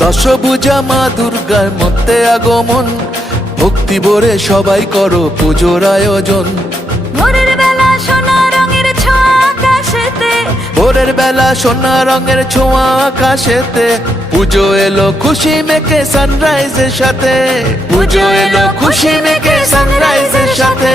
দশভুজা মা দুর্গার মধ্যে আগমন, ভক্তি ভরে সবাই করো পুজোর আয়োজন। ভোরের বেলা সোনা রঙের ছোঁয়া আকাশেতে, ভোরের বেলা সোনা রঙের ছোঁয়া আকাশেতে, পুজো এলো খুশি মেখে সানরাইজের সাথে, পুজো এলো খুশি মেখে সানরাইজের সাথে।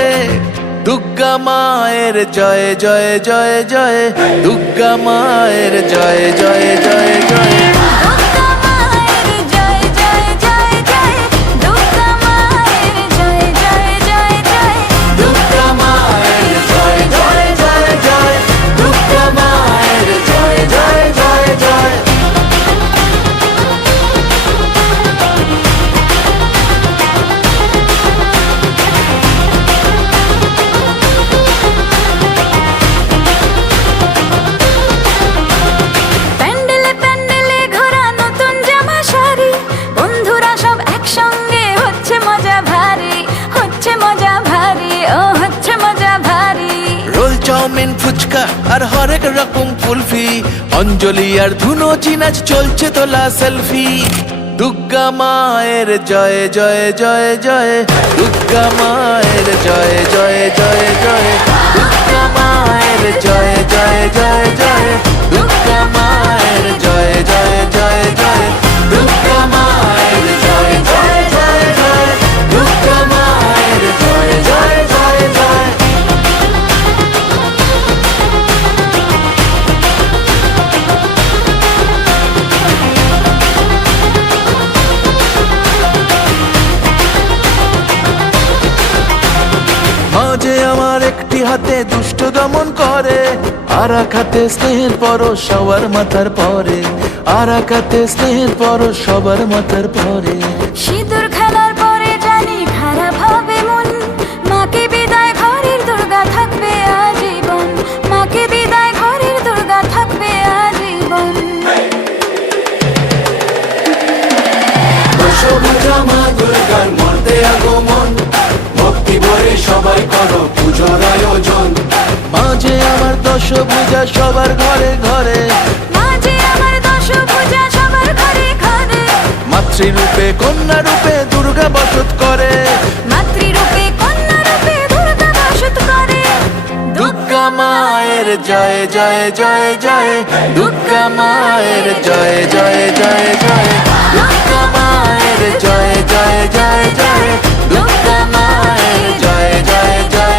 দুর্গা মায়ের জয় জয় জয় জয়, দুর্গা মায়ের জয় জয় জয় জয়। দুর্গা মায়ের জয় জয় জয় জয়, দুর্গা মায়ের জয় জয় জয় জয়। দুর্গা মায়ের জয় জয় জয় জয়, দুর্গা মায়ের জয় জয় জয় জয়। প্যান্ডেলে প্যান্ডেলে ঘোরা নতুন জামা শাড়ি, বন্ধুরা সব একসঙ্গে হচ্ছে মজা ভারী, হচ্ছে মজা ভারী, ও হচ্ছে মজা ভারী। রোল চাউমিন ফুচকা আর হরেক রকম কুলফি, অঞ্জলি আর ধুনো চিনাচ চলছে তোলা সেলফি। দুর্গা মায়ের জয় জয় জয় জয়, দুর্গা মায়ের জয় জয় জয় জয়। দুর্গা মায়ের জয় জয় জয় জয়, দুর্গা মায়ের জয় জয় জয় জয়। দুর্গা মায়ের জয় জয় জয় জয়, দুর্গা মায়ের জয় জয় জয় জয়। মাঝে আমার একটি হাতে দুষ্ট দমন করে, আর এক হাতে স্নেহের পরশ সবার মাথার পরে, আর এক হাতে স্নেহের পরশ সবার মাথার পরে। সিঁদুর খেলার পরে জানি খারাপ হবে মন, মাকে বিদায় ঘরের দুর্গা থাকবে আজীবন, মাকে বিদায় ঘরের দুর্গা থাকবে আজীবন। দশভুজা মা দুর্গার মধ্যে আগমন, ভক্তি ভরে সবাই করো পুজোর আয়োজন। মাঝে আমার দশভুজা সবার ঘরে ঘরে, মাঝে আমার দশভুজা সবার ঘরে ঘরে, মাতৃরূপে কন্যা রূপে দুর্গা বসত করে। মাতৃরূপে কন্যা রূপে দুর্গা বসত করে। দুর্গা মায়ের জয় জয় জয় জয়, দুর্গা মায়ের জয় জয় জয় জয়। দুর্গা মায়ের জয় জয় জয় জয়, দুর্গা মায়ের জয় জয় জয়